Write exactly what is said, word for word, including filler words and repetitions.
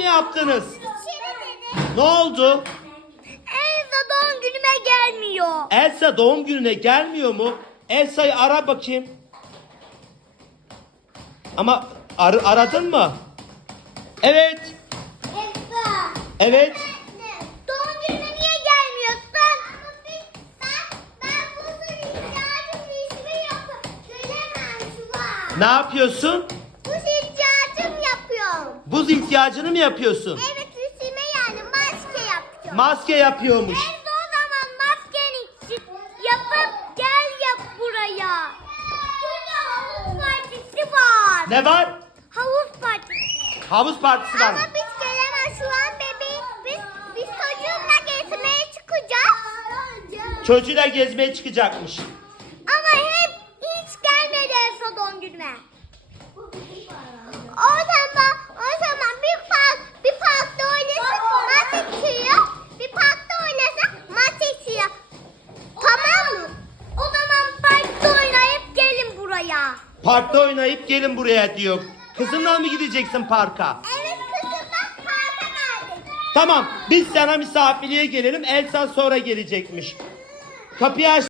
yaptınız? İçeri dedi. Ne oldu? Elsa doğum günüme gelmiyor. Elsa doğum gününe gelmiyor mu? Elsa'yı ara bakayım. Ama ar- aradın mı? Evet. Elsa. Evet. Doğum günüme niye gelmiyorsun? Ben, ben bu ihtiyacım resmi yapıyorum. Gelemem şu an. Ne yapıyorsun? Bu ihtiyacım yapıyorum. Buz ihtiyacını mı yapıyorsun? Evet resime yani maske yapıyorum. Maske yapıyormuş. Nerede o zaman masken için yapıp gel yap buraya. Burada havuz partisi var. Ne var? Havuz partisi. Havuz partisi var. Ama biz gelemez şu an bebeğim. Biz, biz çocuğumla gezmeye çıkacağız. Çocuğuyla gezmeye çıkacakmış. Ama hep hiç gelmedi Elsa doğum günüme. O zaman, o zaman bir park, bir parkta oynasın maç içiyor. Bir parkta oynasın maç içiyor. Tamam mı? O zaman parkta oynayıp gelin buraya. Parkta oynayıp gelin buraya diyor. Kızınla mı gideceksin parka? Evet kızımla parka geldik. Tamam, biz sana misafirliğe gelelim. Elsa sonra gelecekmiş. Kapıyı aç.